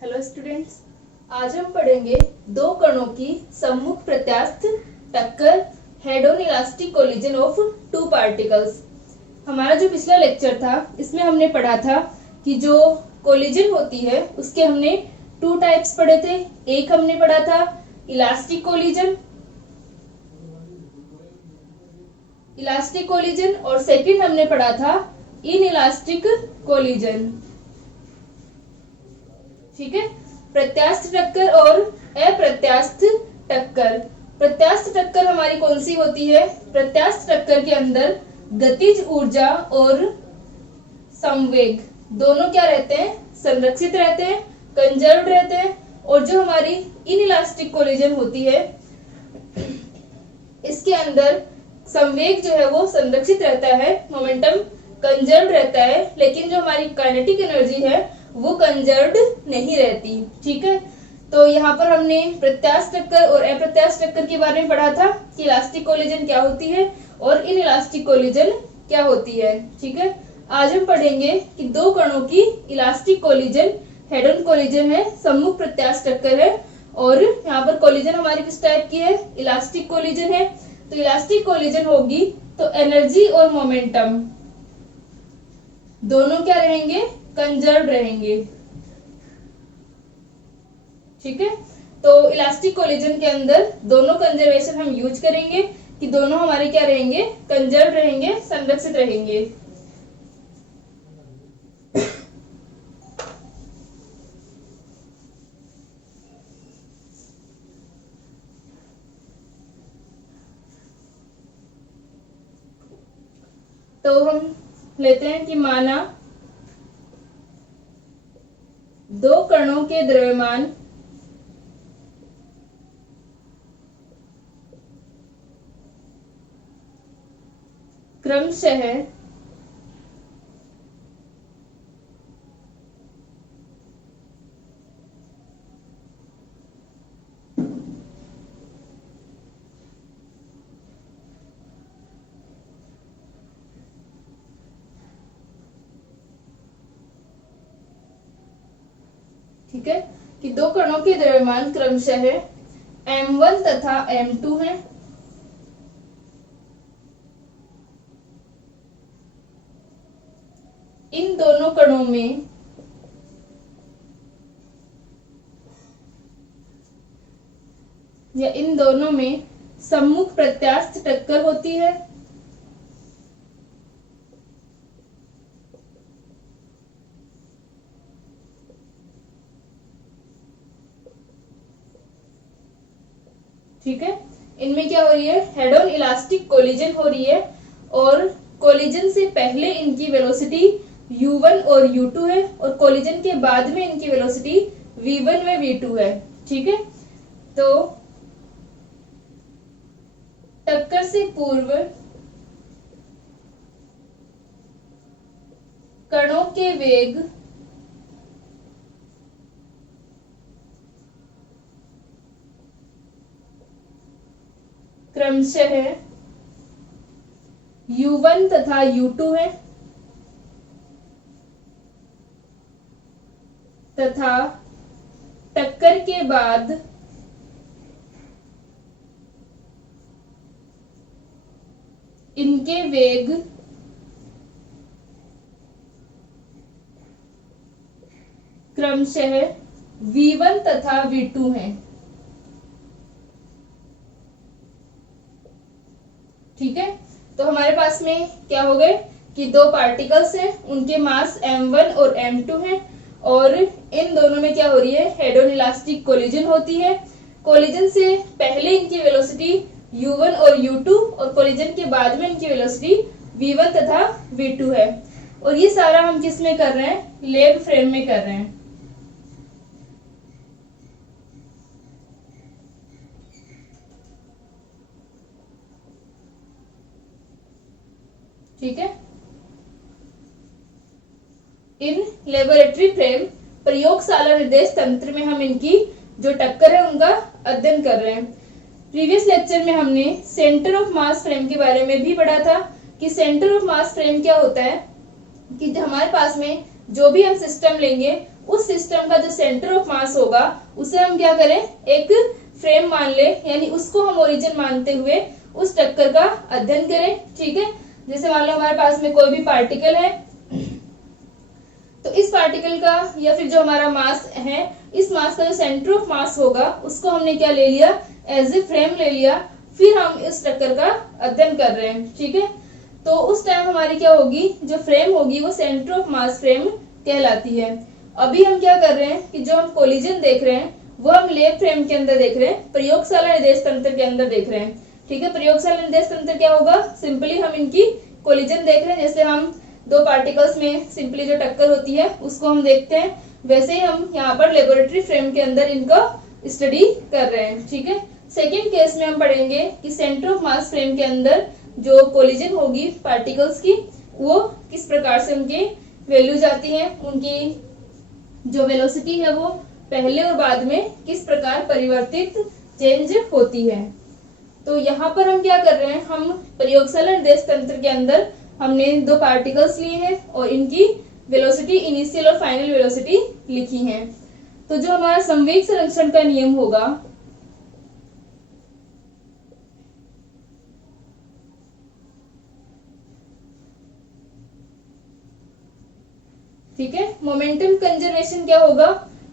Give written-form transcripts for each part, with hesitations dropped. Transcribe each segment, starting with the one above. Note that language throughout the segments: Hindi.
हेलो स्टूडेंट्स, आज हम पढ़ेंगे दो कणों की सम्मुख प्रत्यास्थ टक्कर, head on elastic collision of two particles. हमारा जो पिछला लेक्चर था इसमें हमने पढ़ा था कि जो कोलिजन होती है उसके हमने टू टाइप्स पढ़े थे। एक हमने पढ़ा था इलास्टिक कोलिजन और सेकंड हमने पढ़ा था इन इलास्टिक कोलिजन। ठीक है, प्रत्यास्थ टक्कर और अप्रत्यास्थ टक्कर। प्रत्यास्थ टक्कर हमारी कौन सी होती है? प्रत्यास्थ टक्कर के अंदर गतिज ऊर्जा और संवेग दोनों क्या रहते हैं? संरक्षित रहते हैं, कंजर्व्ड रहते हैं। और जो हमारी इनइलास्टिक कोलिजन होती है इसके अंदर संवेग जो है वो संरक्षित रहता है, मोमेंटम कंजर्व्ड रहता है, लेकिन जो हमारी काइनेटिक एनर्जी है वो कंजर्व्ड नहीं रहती। ठीक है, तो यहाँ पर हमने प्रत्यास्थ टक्कर और अप्रत्यास्थ टक्कर के बारे में पढ़ा था कि इलास्टिक कोलिजन क्या होती है और इनइलास्टिक कोलिजन क्या होती है। ठीक है, आज हम पढ़ेंगे कि दो कणों की elastic collision head on collision है, सम्मुख प्रत्यास्थ टक्कर है। और यहाँ पर कोलिजन हमारी किस टाइप की है? इलास्टिक कोलिजन है। तो इलास्टिक कोलिजन होगी तो एनर्जी और मोमेंटम दोनों क्या रहेंगे? कंजर्व रहेंगे। ठीक है, तो इलास्टिक कोलिजन के अंदर दोनों कंजर्वेशन हम यूज करेंगे कि दोनों हमारे क्या रहेंगे? कंजर्व रहेंगे, संरक्षित रहेंगे। तो हम लेते हैं कि माना दो कणों के द्रव्यमान क्रमशः ठीक है, कि दो कणों के द्रव्यमान क्रमशः m1 तथा m2 है। इन दोनों कणों में या इन दोनों में सम्मुख प्रत्यास्थ टक्कर होती है। ठीक है, इनमें क्या हो रही है? हेड ऑन इलास्टिक कोलिजन हो रही है और कोलिजन से पहले इनकी वेलोसिटी u1 और u2 है और कोलिजन के बाद में इनकी वेलोसिटी v1 व v2 है। ठीक है, तो टक्कर से पूर्व कणों के वेग क्रमशः u1 तथा u2 है तथा टक्कर के बाद इनके वेग क्रमशः v1 तथा v2 हैं। ठीक है, तो हमारे पास में क्या हो गए कि दो पार्टिकल्स हैं, उनके मास m1 और m2 हैं और इन दोनों में क्या हो रही है? हेड ऑन इलास्टिक कोलिजन होती है। कोलिजन से पहले इनकी वेलोसिटी u1 और u2 और कोलिजन के बाद में इनकी वेलोसिटी v1 तथा v2 है। और ये सारा हम किस में कर रहे हैं? लैब फ्रेम में कर रहे हैं। ठीक है, इन लेबोरेटरी फ्रेम प्रयोगशाला निर्देश तंत्र में हम इनकी जो टक्कर है उनका अध्ययन कर रहे हैं। प्रीवियस लेक्चर में हमने सेंटर ऑफ मास फ्रेम के बारे में भी पढ़ा था कि सेंटर ऑफ मास फ्रेम क्या होता है कि हमारे पास में जो भी हम सिस्टम लेंगे उस सिस्टम का जो सेंटर ऑफ मास होगा उसे हम क्या करें, एक फ्रेम मान ले, यानी उसको हम ओरिजिन मानते हुए उस टक्कर का अध्ययन करें। ठीक है, जैसे मान लो हमारे पास में कोई भी पार्टिकल है, तो इस पार्टिकल का या फिर जो हमारा मास है, इस मास का जो सेंटर ऑफ मास होगा उसको हमने क्या ले लिया, एज ए फ्रेम ले लिया, फिर हम इस टक्कर का अध्ययन कर रहे हैं। ठीक है, तो उस टाइम हमारी क्या होगी, जो फ्रेम होगी वो सेंटर ऑफ मास फ्रेम कहलाती है। अभी हम क्या कर रहे हैं कि जो हम कोलिजन देख रहे हैं वो हम लैब फ्रेम के अंदर देख रहे हैं, प्रयोगशाला निर्देश तंत्र के अंदर देख रहे हैं। ठीक है, प्रयोगशाला निर्देश तंत्र क्या होगा, सिंपली हम इनकी कोलिजन देख रहे हैं, जैसे हम दो पार्टिकल्स में सिंपली जो टक्कर होती है उसको हम देखते हैं, वैसे ही हम यहाँ पर लेबोरेटरी फ्रेम के अंदर इनका स्टडी कर रहे हैं। ठीक है, सेकेंड केस में हम पढ़ेंगे कि सेंटर ऑफ मास फ्रेम के अंदर जो कोलिजन होगी पार्टिकल्स की, वो किस प्रकार से उनकी वैल्यूज आती है, उनकी जो वेलोसिटी है वो पहले और बाद में किस प्रकार परिवर्तित चेंज होती है। तो यहाँ पर हम क्या कर रहे हैं, हम प्रयोगशाला निर्देश तंत्र के अंदर हमने दो पार्टिकल्स लिए हैं और इनकी वेलोसिटी इनिशियल और फाइनल वेलोसिटी लिखी है। तो जो हमारा संवेग संरक्षण का नियम होगा, ठीक है, मोमेंटम कंजर्वेशन क्या होगा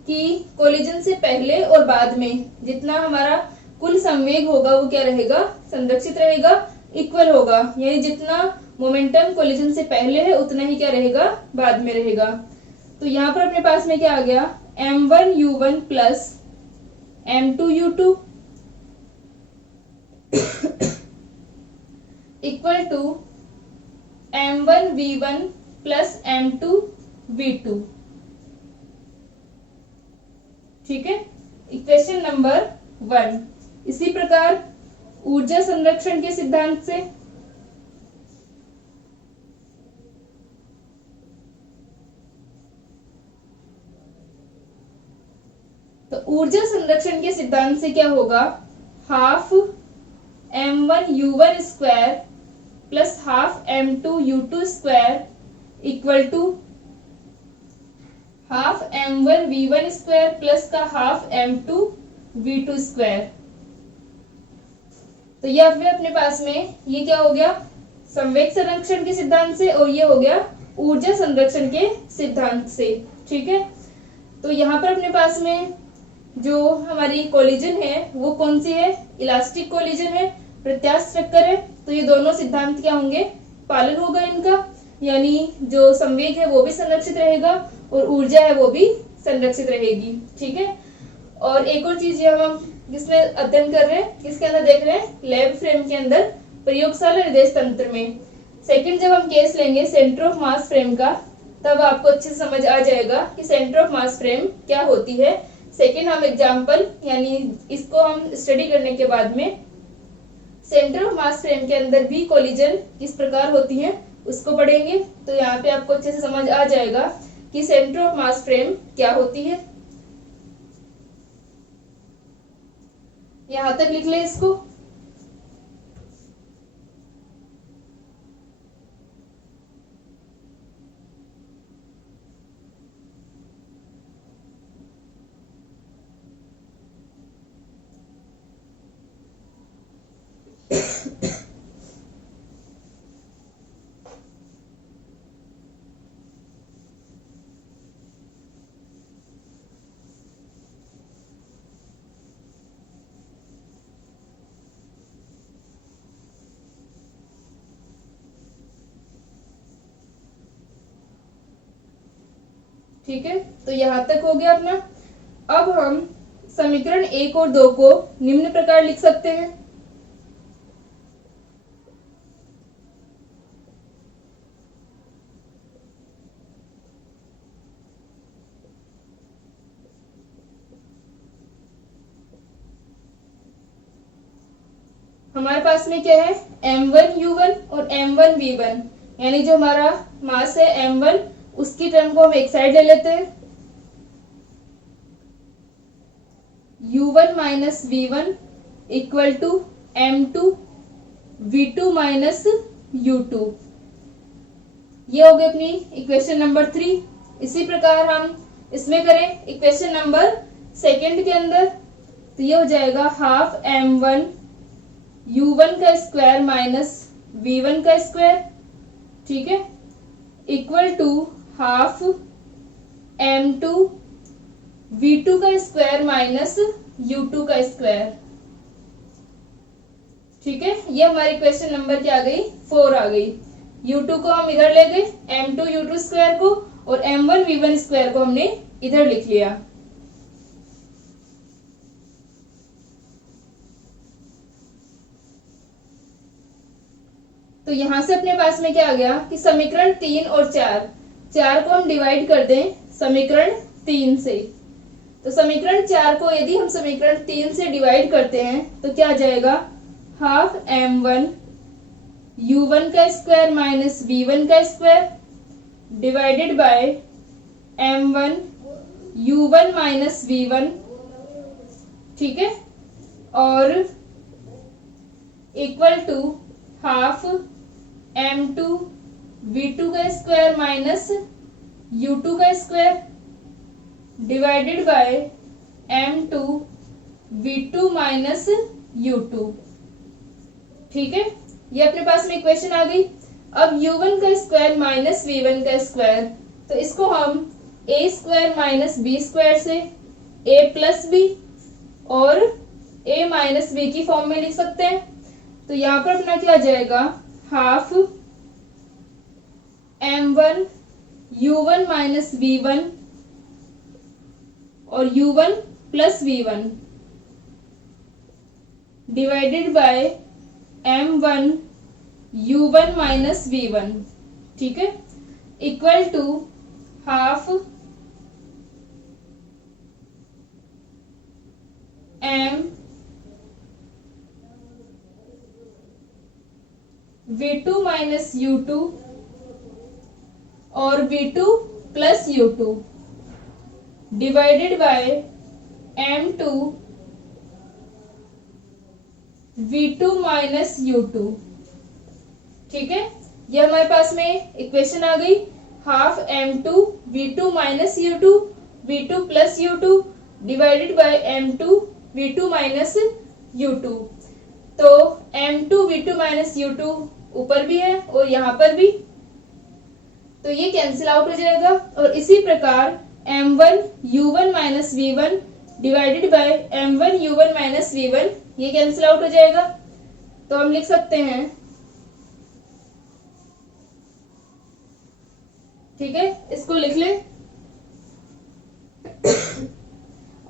कि कोलिजन से पहले और बाद में जितना हमारा कुल संवेग होगा वो क्या रहेगा, संरक्षित रहेगा, इक्वल होगा, यानी जितना मोमेंटम कोलिजन से पहले है उतना ही क्या रहेगा, बाद में रहेगा। तो यहाँ पर अपने पास में क्या आ गया, m1u1 plus m2u2 equal to m1v1 plus m2v2। ठीक है, इक्वेशन नंबर 1। इसी प्रकार ऊर्जा संरक्षण के सिद्धांत से तो ऊर्जा संरक्षण के सिद्धांत से क्या होगा, half m1u1 square plus half m2u2 square equal to half m1v1 square plus का हाफ m2v2 स्क्वायर। तो ये अपने पास में ये क्या हो गया, संवेग संरक्षण के सिद्धांत से, और ये हो गया ऊर्जा संरक्षण के सिद्धांत से। ठीक है, तो यहाँ पर अपने पास में जो हमारी कोलिजन है वो कौन सी है, इलास्टिक कोलिजन है, प्रत्यास्थ टक्कर है। तो ये दोनों सिद्धांत क्या होंगे, पालन होगा इनका, यानी जो संवेग है वो भी संरक्षित रहेगा और ऊर्जा है वो भी संरक्षित रहेगी। ठीक है, और एक और चीज हम जिसमें अध्ययन कर रहे हैं, किसके अंदर देख रहे हैं, लैब फ्रेम के अंदर, प्रयोगशाला निर्देश तंत्र में। सेकंड जब हम केस लेंगे सेंटर ऑफ मास फ्रेम का, तब आपको अच्छे से समझ आ जाएगा कि सेंटर ऑफ मास फ्रेम क्या होती है। सेकंड हम एग्जाम्पल, यानी इसको हम स्टडी करने के बाद में सेंटर ऑफ मास फ्रेम के अंदर भी कोलिजन किस प्रकार होती है उसको पढ़ेंगे। तो यहाँ पे आपको अच्छे से समझ आ जाएगा कि सेंटर ऑफ मास फ्रेम क्या होती है। यहां तक लिख ले इसको। ठीक है, तो यहां तक हो गया अपना। अब हम समीकरण 1 और 2 को निम्न प्रकार लिख सकते हैं। हमारे पास में क्या है, m1u1 और m1v1, यानी जो हमारा मास है m1 उसकी टर्म को हम एक साइड ले लेते हैं, u1 minus v1 equal to m2 v2 minus u2। ये हो गई अपनी इक्वेशन नंबर 3। इसी प्रकार हम इसमें करें इक्वेशन नंबर सेकंड के अंदर, तो ये हो जाएगा हाफ m1 u1 का स्क्वायर माइनस v1 का स्क्वायर, ठीक है, equal to half m2 v2 का स्क्वायर माइनस u2 का स्क्वायर, ठीक है। ये हमारी क्वेश्चन नंबर क्या आ गई, 4 आ गई। u2 को हम इधर ले गए, m2 u2 स्क्वायर को, और m1 v1 स्क्वायर को हमने इधर लिख लिया। तो यहां से अपने पास में क्या आ गया कि समीकरण 3 और 4 को हम डिवाइड कर दें समीकरण 3 से। तो समीकरण 4 को यदि हम समीकरण 3 से डिवाइड करते हैं तो क्या आ जाएगा, हाफ m1 u1 का स्क्वायर माइनस v1 का square divided by m1 u1 minus v1, ठीक है, और equal to half m2 v2 का स्क्वायर माइनस u2 का square divided bye m2 v2 minus u2, ठीक है। ये अपने पास में इक्वेशन आ गई। अब u1 का स्क्वायर माइनस v1 का स्क्वायर, तो इसको हम a square minus b square से a प्लस b और a माइनस b की फॉर्म में लिख सकते हैं। तो यहाँ पर अपना क्या आ जाएगा, half m1 u1 minus v1 और u1 plus v1 divided by m1 u1 minus v1, ठीक है, equal to half m v2 minus u2 और v2 plus u2 divided by m2 v2 minus u2, ठीक है। ये हमारे पास में इक्वेशन आ गई, half m2 v2 minus u2 v2 plus u2 divided by m2 v2 minus u2। तो m2 v2 माइनस u2 ऊपर भी है और यहाँ पर भी, तो ये कैंसिल आउट हो जाएगा। और इसी प्रकार m1 u1 minus v1 divided by m1 u1 minus v1, ये कैंसिल आउट हो जाएगा। तो हम लिख सकते हैं, ठीक है, इसको लिख ले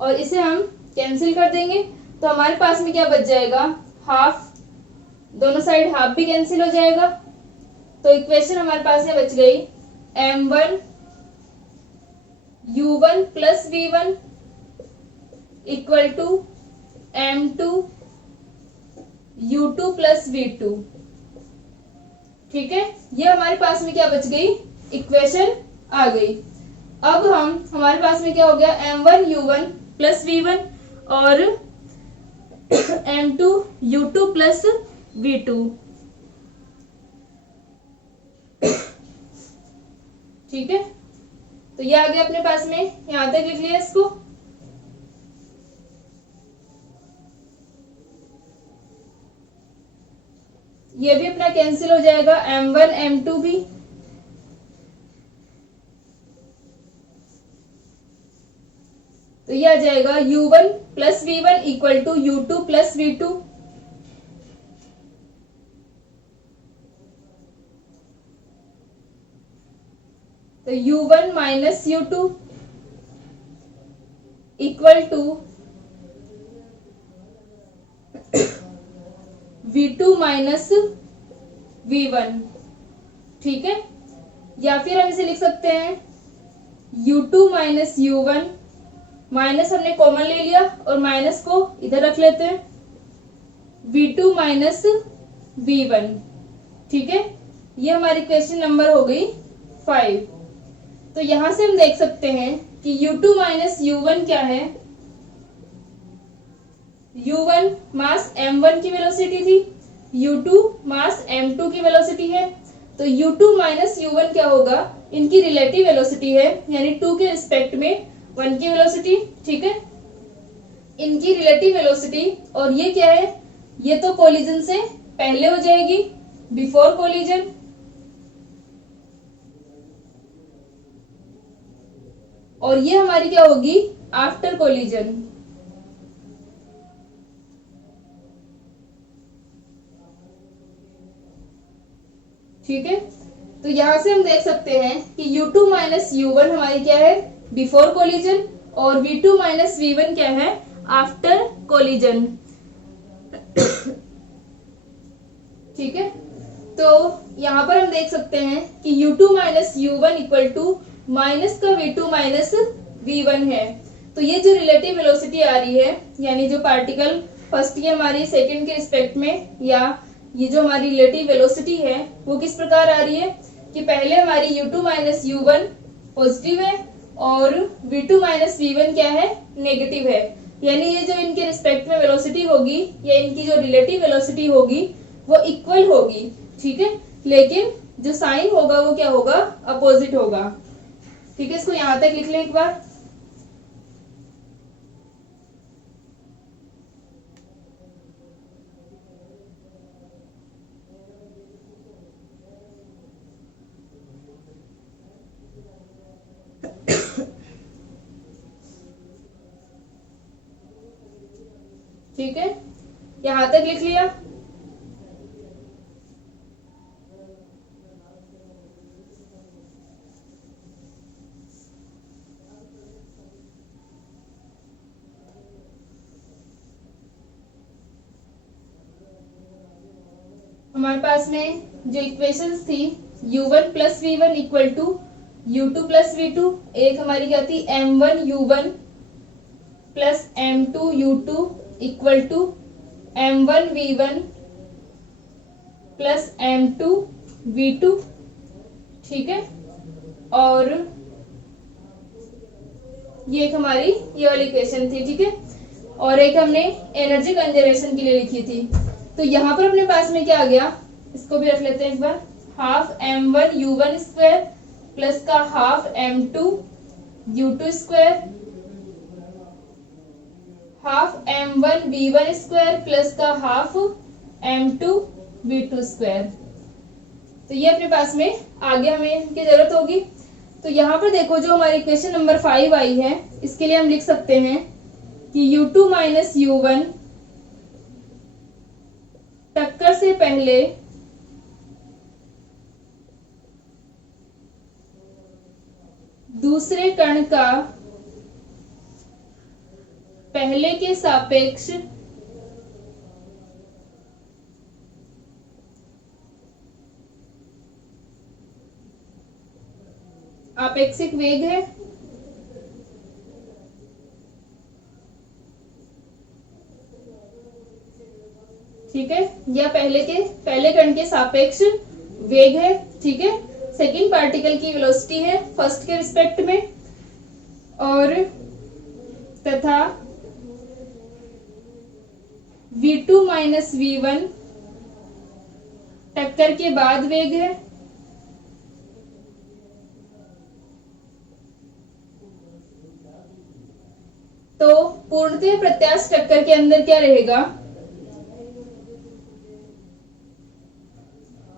और इसे हम कैंसिल कर देंगे। तो हमारे पास में क्या बच जाएगा, हाफ, दोनों साइड हाफ भी कैंसिल हो जाएगा। तो इक्वेशन हमारे पास में बच गई m1 u1 plus v1 equal to m2 u2 plus v2, ठीक है। ये हमारे पास में क्या बच गई, इक्वेशन आ गई। अब हमारे पास में क्या हो गया, m1 u1 प्लस v1 और m2 u2 प्लस v2, ठीक है। तो ये आ गया अपने पास में, यहां तक लिख लिया इसको। ये भी अपना कैंसिल हो जाएगा, m1 m2 भी। तो ये आ जाएगा u1 plus v1 equal to u2 plus v2। तो u1 minus u2 equal to v2 minus v1, ठीक है। या फिर हम इसे लिख सकते हैं u2 माइनस u1, माइनस हमने कॉमन ले लिया और माइनस को इधर रख लेते हैं, v2 माइनस v1, ठीक है। ये हमारी क्वेश्चन नंबर हो गई 5। तो यहां से हम देख सकते हैं कि u2 माइनस u1 क्या है, u1 मास m1 की वेलोसिटी थी, u2 मास m2 की वेलोसिटी है। तो u2 माइनस u1 क्या होगा, इनकी रिलेटिव वेलोसिटी है, यानी 2 के रिस्पेक्ट में 1 की वेलोसिटी, ठीक है, इनकी रिलेटिव वेलोसिटी, और ये क्या है, ये तो कोलिजन से पहले हो जाएगी, बिफोर कोलिजन, और ये हमारी क्या होगी, आफ्टर कोलिजन। ठीक है, तो यहां से हम देख सकते हैं कि U2 माइनस U1 हमारी क्या है, बिफोर कोलिजन, और V2 माइनस V1 क्या है, आफ्टर कोलिजन। ठीक है, तो यहाँ पर हम देख सकते हैं कि U2 minus U1 equal to minus का V2 माइनस V1 है। तो ये जो रिलेटिव वेलोसिटी आ रही है, यानी जो पार्टिकल फर्स्ट की हमारी सेकंड के रिस्पेक्ट में, या ये जो हमारी रिलेटिव वेलोसिटी है वो किस प्रकार आ रही है कि पहले हमारी U2 माइनस U1 पॉजिटिव है और V2 माइनस V1 क्या है, नेगेटिव है। यानी ये जो इनके रिस्पेक्ट में वेलोसिटी होगी या इनकी जो रिलेटिव वेलोसिटी होगी वो इक्वल होगी, ठीक है, लेकिन जो साइन होगा वो क्या होगा, अपोजिट होगा। ठीक है, इसको यहां तक लिख ले एक बार। ठीक है, यहां तक लिख लिया। हमारे पास में जो इक्वेशंस थी U1 plus V1 equal to U2 plus V2, एक हमारी क्या थी M1 U1 plus M2 U2 equal to M1 V1 plus M2 V2, ठीक है, और ये एक हमारी ये वाली इक्वेशन थी, ठीक है, और एक हमने एनर्जी कंजर्वेशन के लिए लिखी थी। तो यहाँ पर अपने पास में क्या आ गया, इसको भी रख लेते हैं एक बार, half M1 U1 square plus का half M2 U2 square, half M1 V1 square plus का हाफ M2 V2 स्क्वायर। तो ये अपने पास में आगे हमें इनकी जरूरत होगी। तो यहाँ पर देखो जो हमारी इक्वेशन नंबर 5 आई है, इसके लिए हम लिख सकते हैं कि U2 माइनस U1 टक्कर से पहले दूसरे कण का पहले के सापेक्ष आपेक्षिक वेग है, ठीक है, या पहले कण के सापेक्ष वेग है, ठीक है, सेकंड पार्टिकल की वेलोसिटी है फर्स्ट के रिस्पेक्ट में, और तथा V2 माइनस V1 टक्कर के बाद वेग है, तो पूर्णतः प्रत्यास्थ टक्कर के अंदर क्या रहेगा,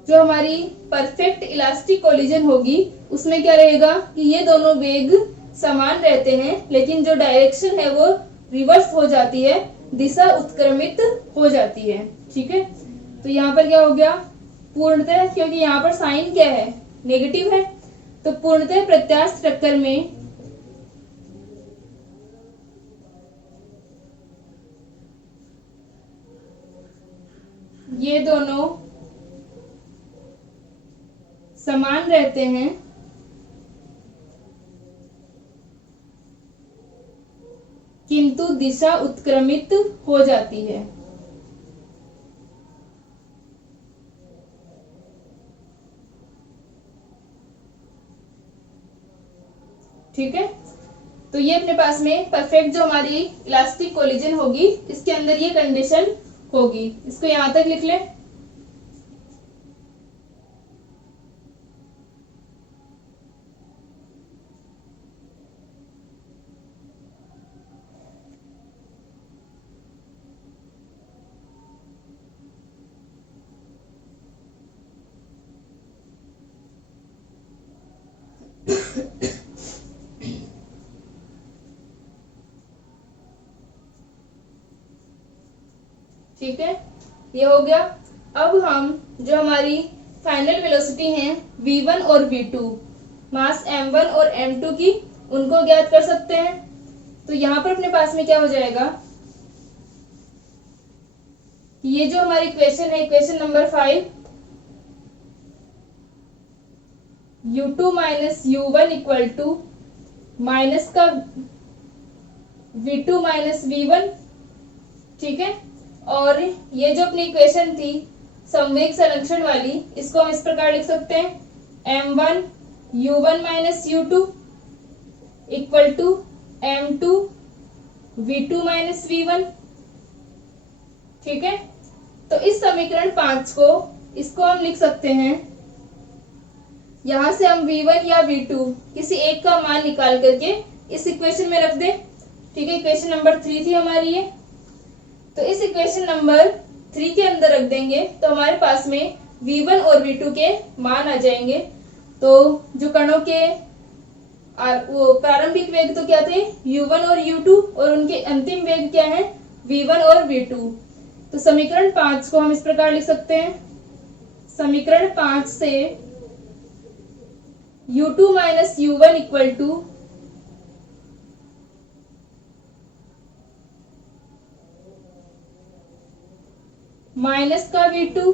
जो हमारी परफेक्ट इलास्टिक कोलिजन होगी उसमें क्या रहेगा कि ये दोनों वेग समान रहते हैं, लेकिन जो डायरेक्शन है वो रिवर्स हो जाती है, दिशा उत्क्रमित हो जाती है, ठीक है। तो यहाँ पर क्या हो गया, पूर्णतः, क्योंकि यहाँ पर साइन क्या है, नेगेटिव है, तो पूर्णतः प्रत्यास्थ टक्कर में ये दोनों समान रहते हैं, किंतु दिशा उत्क्रमित हो जाती है। ठीक है, तो ये अपने पास में परफेक्ट जो हमारी इलास्टिक कोलिजन होगी इसके अंदर ये कंडीशन होगी। इसको यहां तक लिख ले। ठीक है, ये हो गया। अब हम जो हमारी फाइनल वेलोसिटी है v1 और v2, मास m1 और m2 की, उनको ज्ञात कर सकते हैं। तो यहाँ पर अपने पास में क्या हो जाएगा, ये जो हमारी इक्वेशन है, equation number 5, u2 minus u1 equal to minus का v2 माइनस v1, ठीक है। और ये जो अपनी इक्वेशन थी संवेग संरक्षण वाली, इसको हम इस प्रकार लिख सकते हैं m1 u1 minus u2 equal to m2 v2 minus v1, ठीक है। तो इस समीकरण 5 को, इसको हम लिख सकते हैं, यहां से हम v1 या v2 किसी एक का मान निकाल करके इस इक्वेशन में रख दें, ठीक है। इक्वेशन नंबर 3 थी हमारी ये, तो इस इक्वेशन नंबर 3 के अंदर रख देंगे तो हमारे पास में v1 और v2 के मान आ जाएंगे। तो जो कणों के वो प्रारंभिक वेग तो क्या थे, u1 और u2, और उनके अंतिम वेग क्या है, v1 और v2। तो समीकरण 5 को हम इस प्रकार लिख सकते हैं, समीकरण 5 से u2 minus u1 equal to minus का v2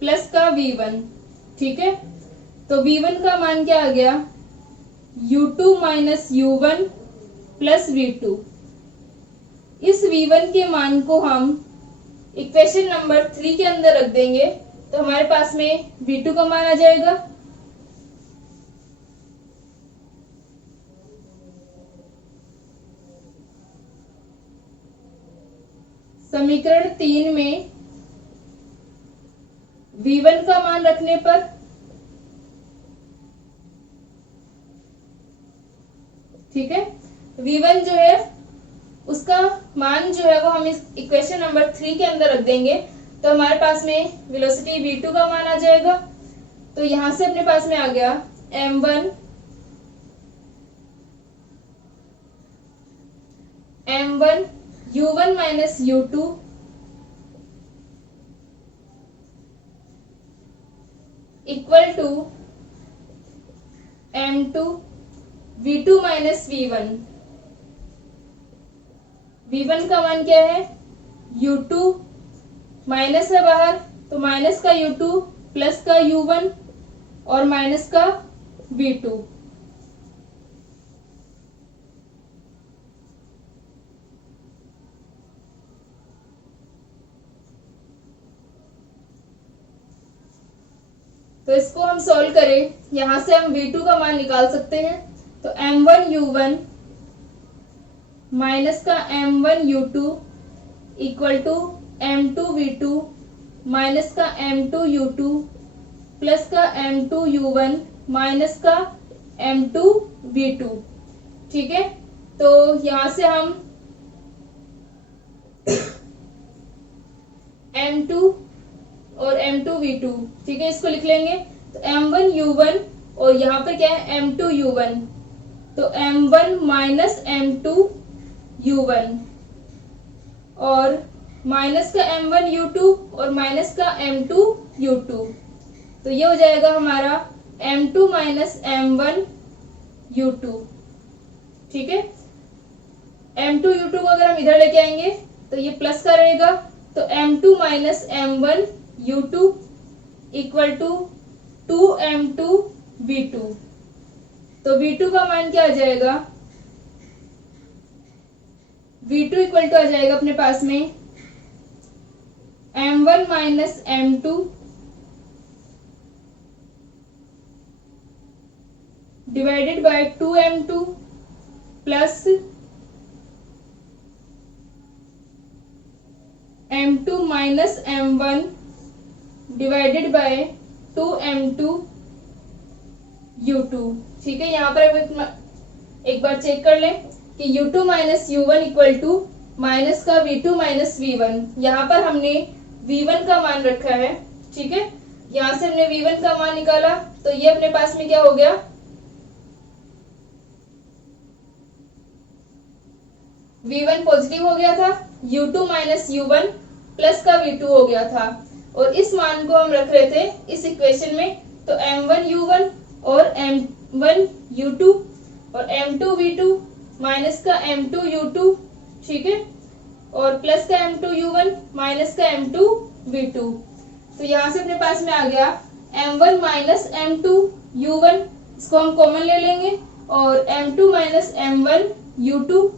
प्लस का v1, ठीक है। तो v1 का मान क्या आ गया, u2 minus u1 plus v2। इस v1 के मान को हम इक्वेशन नंबर 3 के अंदर रख देंगे तो हमारे पास में v2 का मान आ जाएगा, समीकरण 3 में v1 का मान रखने पर ठीक है, v1 जो है उसका मान जो है वो हम इस इक्वेशन नंबर 3 के अंदर रख देंगे तो हमारे पास में वेलोसिटी v2 का मान आ जाएगा। तो यहां से अपने पास में आ गया m1 u1 minus u2 equal to m2 v2 minus v1। v1 का मान क्या है, u2 माइनस है बाहर, तो माइनस का u2 प्लस का u1 और माइनस का v2। तो इसको हम सॉल्व करें, यहां से हम v2 का मान निकाल सकते हैं। तो m1 u1 माइनस का m1 u2 equal to m2 v2 minus का m2 u2 प्लस का m2 u1 माइनस का m2 v2, ठीक है। तो यहां से हम m2 और m2 v2, ठीक है, इसको लिख लेंगे। तो m1 u1 और यहाँ पर क्या है m2 u1, तो m1 माइनस m2 u1 और माइनस का m1 u2 और माइनस का m2 u2, तो ये हो जाएगा हमारा m2 माइनस m1 u2, ठीक है। m2 u2 को अगर हम इधर लेके आएंगे तो ये प्लस का रहेगा, तो m2 minus m1 u2 equal to 2m2 v2। तो v2 का मान क्या आ जाएगा, v2 इक्वल टू आ जाएगा अपने पास में m1 minus m2 divided by 2m2 plus m2 minus m1 divided by 2m2 u2, ठीक है। यहाँ पर एक बार चेक कर लें कि u2 minus u1 equal to minus का v2 माइनस v1। यहाँ पर हमने v1 का मान रखा है, ठीक है। यहाँ से हमने v1 का मान निकाला तो ये अपने पास में क्या हो गया, v1 पॉजिटिव हो गया था, u2 माइनस u1 प्लस का V2 हो गया था, और इस मान को हम रख रहे थे इस इक्वेशन में। तो m1u1 और m1u2 और m2v2 माइनस का m2u2, ठीक है, और प्लस का m2u1 माइनस का m2v2। तो यहाँ से अपने पास में आ गया m1 माइनस m2u1, इसको हम कॉमन ले लेंगे, और m2 माइनस m1u2,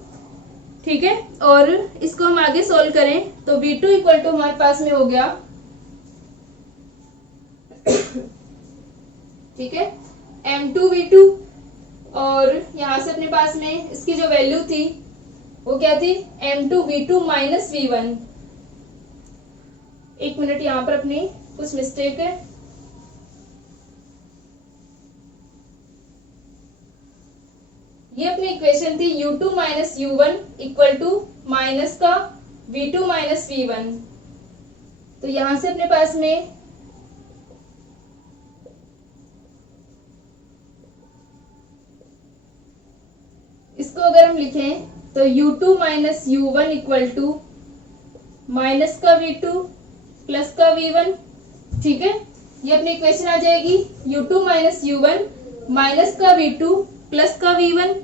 ठीक है। और इसको हम आगे सोल्व करें तो v2 इक्वल टू हमारे पास में हो गया, ठीक है, m2v2, और यहाँ से अपने पास में इसकी जो वैल्यू थी वो क्या थी, m2v2 माइनस v1। एक मिनट, यहाँ पर अपनी कुछ मिस्टेक है। ये अपनी इक्वेशन थी u2 minus u1 equal to minus का v2 माइनस v1। तो यहां से अपने पास में इसको अगर हम लिखें तो u2 minus u1 equal to minus का v2 प्लस का v1, ठीक है। ये अपनी इक्वेशन आ जाएगी u2 माइनस u1 माइनस का v2 प्लस का v1,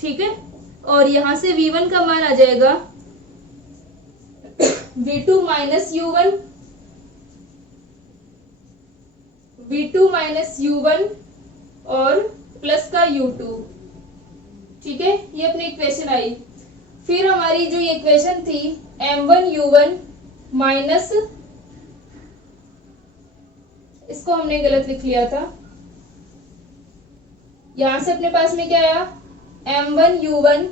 ठीक है। और यहां से v1 का मान आ जाएगा v2 minus u1, v2 minus u1 और प्लस का u2, ठीक है। ये अपनी इक्वेशन आई। फिर हमारी जो ये इक्वेशन थी m1u1 माइनस, इसको हमने गलत लिख लिया था, यहां से अपने पास में क्या आया, m1u1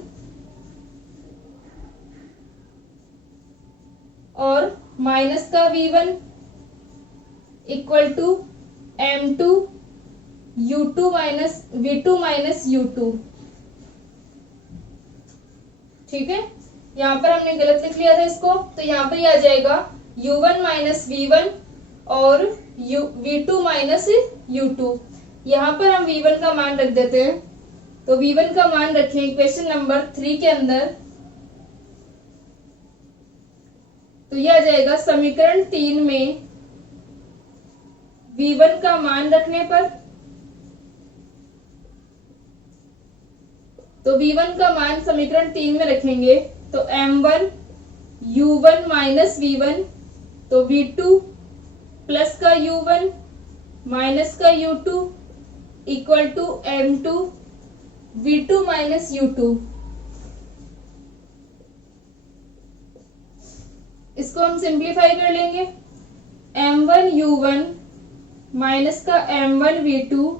और माइनस का v1 equal to m2u2 minus v2 minus u2, ठीक है। यहाँ पर हमने गलत लिख लिया था इसको, तो यहाँ पर आ जाएगा u1 माइनस v1 और v2 माइनस u2। यहाँ पर हम v1 का मान रख देते हैं, तो v1 का मान रखें इक्वेशन नंबर 3 के अंदर, तो यह आ जाएगा समीकरण 3 में v1 का मान रखने पर, तो v1 का मान समीकरण 3 में रखेंगे तो m1u1 माइनस v1, तो v2 प्लस का u1 माइनस का u2 equal to m2 v2 minus u2। इसको हम सिंप्लीफाई कर लेंगे, m1u1 माइनस का m1v2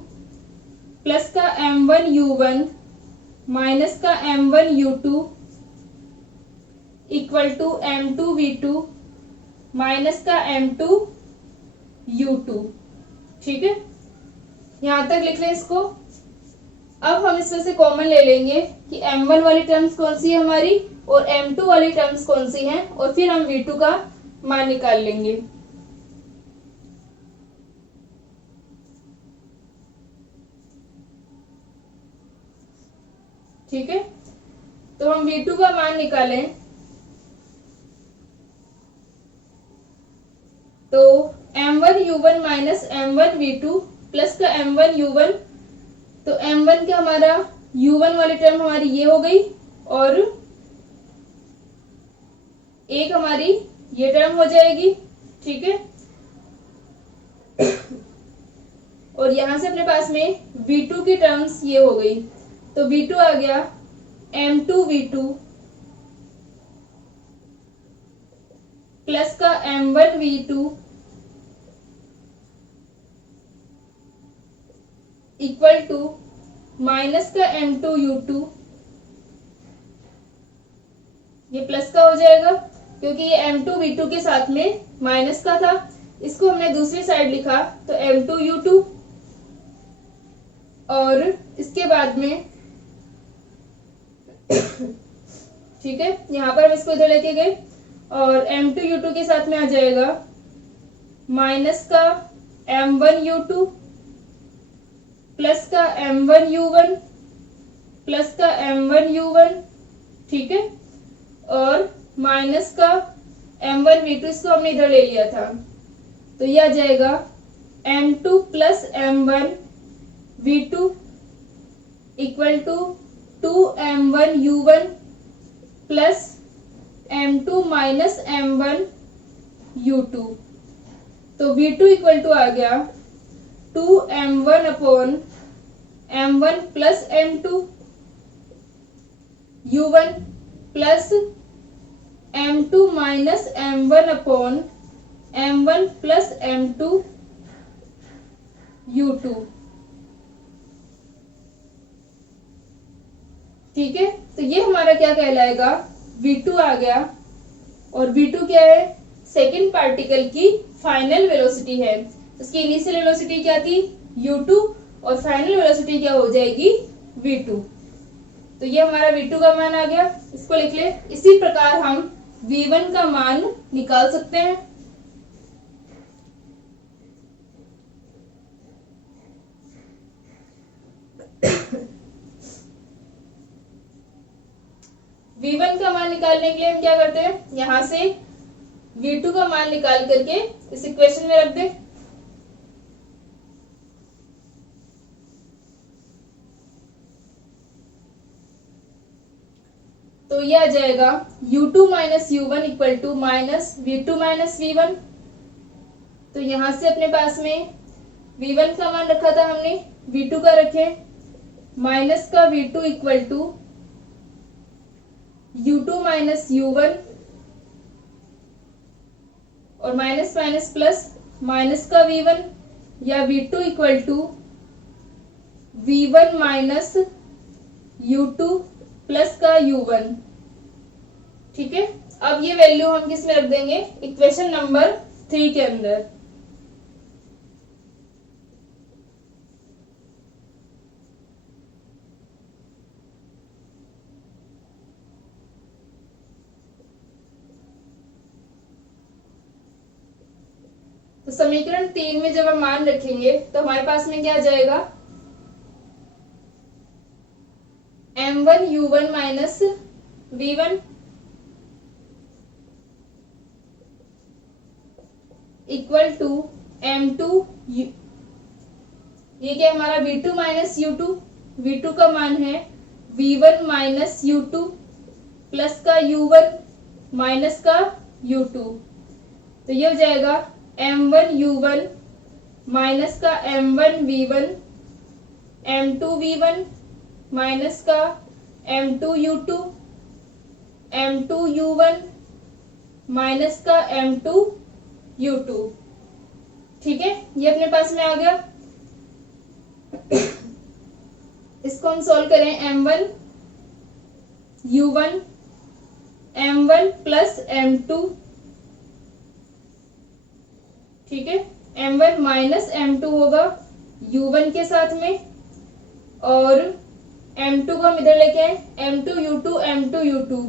प्लस का m1u1 माइनस का m1u2 equal to m2v2 minus का m2u2, ठीक है। यहां तक लिख लें इसको। अब हम इसमें से कॉमन ले लेंगे कि m1 वाली टर्म्स कौन सी है हमारी और m2 वाली टर्म्स कौन सी हैं, और फिर हम v2 का मान निकाल लेंगे। ठीक है, तो हम v2 का मान निकालें तो m1u1 माइनस m1v2 प्लस का m1u1, तो m1 का हमारा u1 वाली टर्म हमारी ये हो गई, और एक हमारी ये टर्म हो जाएगी, ठीक है। और यहां से अपने पास में v2 की टर्म्स ये हो गई, तो v2 आ गया m2v2 प्लस का m1v2 इक्वल टू माइनस का m2u2, ये प्लस का हो जाएगा क्योंकि ये m2v2 के साथ में माइनस का था, इसको हमने दूसरी साइड लिखा तो m2u2, और इसके बाद में ठीक है, यहाँ पर हम इसको इधर लेके गए और m2u2 के साथ में आ जाएगा माइनस का m1u2 प्लस का m1u1 प्लस का m1u1, ठीक है, और माइनस का m1v2 इसको हमने इधर ले लिया था, तो ये आ जाएगा m2 plus m1v2 equal to 2m1u1 plus m2 minus m1u2। तो v2 इक्वल टू आ गया 2m1 upon m1 plus m2 u1 plus m2 minus m1 upon m1 plus m2 u2। ठीक है, तो ये हमारा क्या कहलाएगा, v2 आ गया। और v2 क्या है, सेकेंड पार्टिकल की फाइनल वेलोसिटी है। उसकी इनिशियल वेलोसिटी क्या थी, u2, और फाइनल वेलोसिटी क्या हो जाएगी, v2। तो ये हमारा v2 का मान आ गया, इसको लिख ले। इसी प्रकार हम v1 का मान निकाल सकते हैं। v1 का मान निकालने के लिए हम क्या करते हैं, यहां से v2 का मान निकाल करके इस इक्वेशन में रख दे। तो ये आ जाएगा u2 minus u1 equal to minus v2 minus v1। तो यहां से अपने पास में v1 का मान रखा था हमने, v2 का रखे, माइनस का v2 equal to u2 minus u1, और माइनस माइनस प्लस, माइनस का v1 या v2 equal to v1 minus u2 plus का u1। ठीक है, अब ये वैल्यू हम किस में रख देंगे, इक्वेशन नंबर 3 के अंदर। तो समीकरण 3 में जब हम मान रखेंगे तो हमारे पास में क्या आ जाएगा, m1u1 minus v1 equal to m2, ये क्या हमारा v2 माइनस u2, v2 का मान है v1 माइनस u2 प्लस का u1 माइनस का u2। तो ये हो जाएगा m1u1 माइनस का m1v1 m2v1 माइनस का m2u2 m2u1 माइनस का m2u2। ठीक है, ये अपने पास में आ गया। इसको हम सॉल्व करें, m1u1 m1 प्लस m2, ठीक है, m1 माइनस m2 होगा u1 के साथ में, और m2 को हम इधर लेके आए, m2u2 m2u2,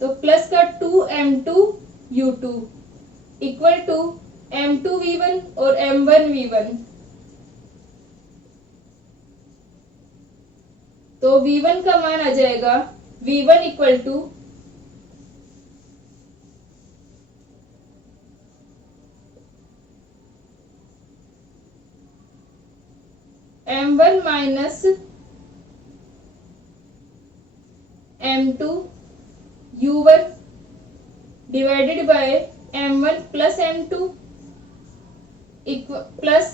तो प्लस का 2m2u2 इक्वल टू m2v1 और m1v1। तो v1 का मान आ जाएगा v1 equal to m1 minus m2 u1 divided by m1 plus m2 plus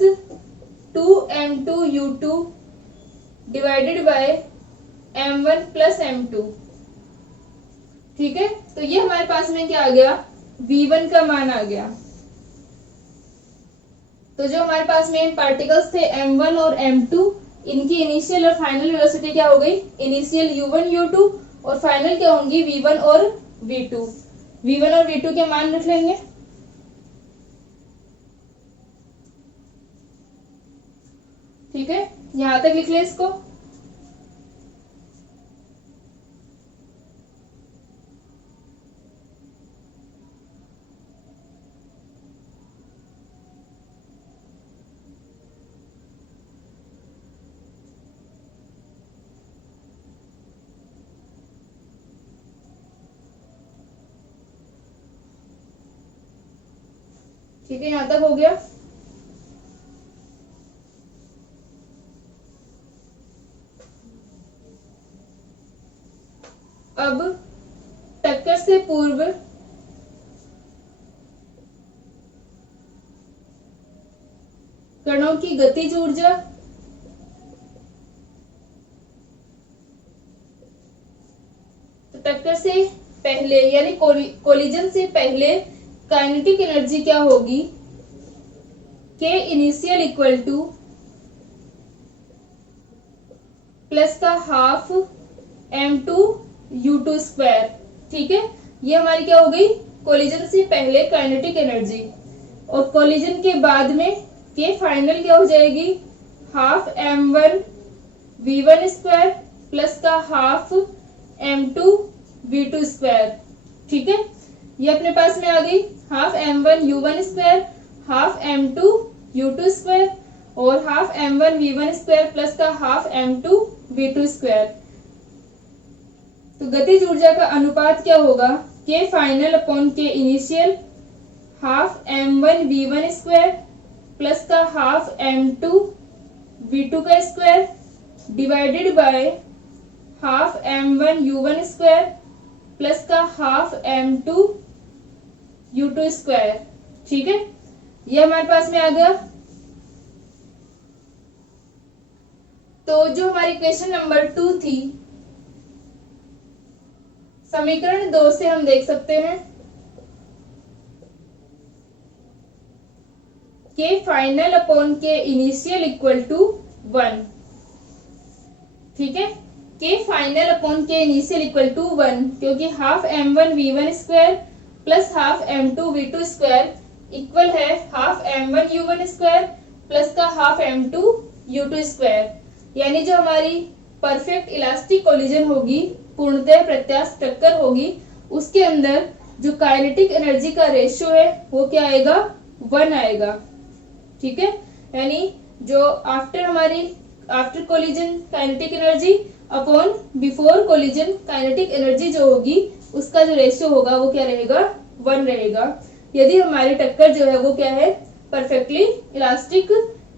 2m2u2 divided by m1 plus m2। ठीक है, तो ये हमारे पास में क्या आ गया, v1 का मान आ गया। तो जो हमारे पास में पार्टिकल्स थे m1 और m2, इनकी इनिशियल और फाइनल वेलोसिटी क्या हो गई, इनिशियल u1 u2 और फाइनल क्या होंगी v1 और v2। v1 और v2 के मान रख लेंगे। ठीक है, यहां तक लिख ले इसको। ठीक है, यहां तक हो गया। अब टक्कर से पूर्व कणों की गतिज ऊर्जा तो टक्कर से पहले यानी कोलिजन से पहले काइनेटिक एनर्जी क्या होगी, के इनिशियल इक्वल टू प्लस का हाफ m2 u2 स्क्वायर। ठीक है, ये हमारी क्या हो गई, कोलिजन से पहले काइनेटिक एनर्जी। और कोलिजन के बाद में के फाइनल क्या हो जाएगी, half m1 v1 square plus का हाफ m2 v2 स्क्वायर। ठीक है, ये अपने पास में आ गई, half m1 u1 square, half m2 u2 square और half m1 v1 square plus का हाफ m2 v2 स्क्वायर। तो गतिज ऊर्जा का अनुपात क्या होगा, K final upon K initial, half m1 v1 square plus का हाफ m2 v2 का square divided by half m1 u1 square plus का हाफ m2 u2 स्क्वायर। ठीक है, ये हमारे पास में आ गया। तो जो हमारी क्वेश्चन नंबर 2 थी, समीकरण 2 से हम देख सकते हैं K final upon K initial equal to 1। ठीक है, K final upon K initial equal to 1, क्योंकि half m1 v1 square plus half m2 v2 square equal है half m1 u1 square plus का हाफ m2 u2 स्क्वायर। यानी जो हमारी परफेक्ट इलास्टिक कोलिजन होगी, पूर्णतः प्रत्यास्थ टक्कर होगी, उसके अंदर जो काइनेटिक एनर्जी का रेशियो है वो क्या आएगा, 1 आएगा। ठीक है, यानी जो after collision kinetic energy upon before collision kinetic energy जो होगी, उसका जो रेशियो होगा वो क्या रहेगा, 1 रहेगा। यदि हमारी टक्कर जो है वो क्या है, परफेक्टली इलास्टिक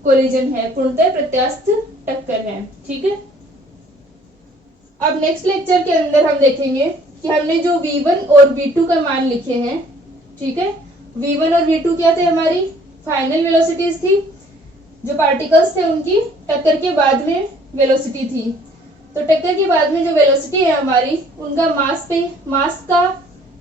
कोलिजन है, पूर्णतः प्रत्यास्थ टक्कर है। ठीक है, अब नेक्स्ट लेक्चर के अंदर हम देखेंगे कि हमने जो v1 और v2 का मान लिखे हैं। ठीक है, v1 और v2 क्या थे, हमारी फाइनल वेलोसिटीज थी, जो पार्टिकल्स थे उनकी टक्कर के बाद में वेलोसिटी थी। तो टक्कर के बाद में जो वेलोसिटी है हमारी, उनका मास का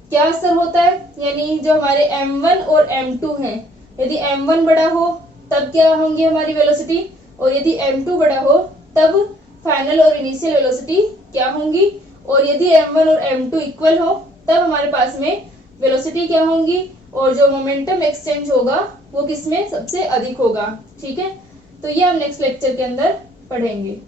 क्या असर होता है, यानी जो हमारे m1 और m2 हैं, यदि m1 बड़ा हो तब क्या होंगी हमारी वेलोसिटी, और यदि m2 बड़ा हो तब फाइनल और इनिशियल वेलोसिटी क्या होंगी, और यदि m1 और m2 इक्वल हो तब हमारे पास में वेलोसिटी क्या होंगी, और जो मोमेंटम एक्सचेंज होगा वो किसमें सबसे अधिक होगा। ठीक है, तो ये हम नेक्स्ट लेक्चर के अंदर पढ़ेंगे।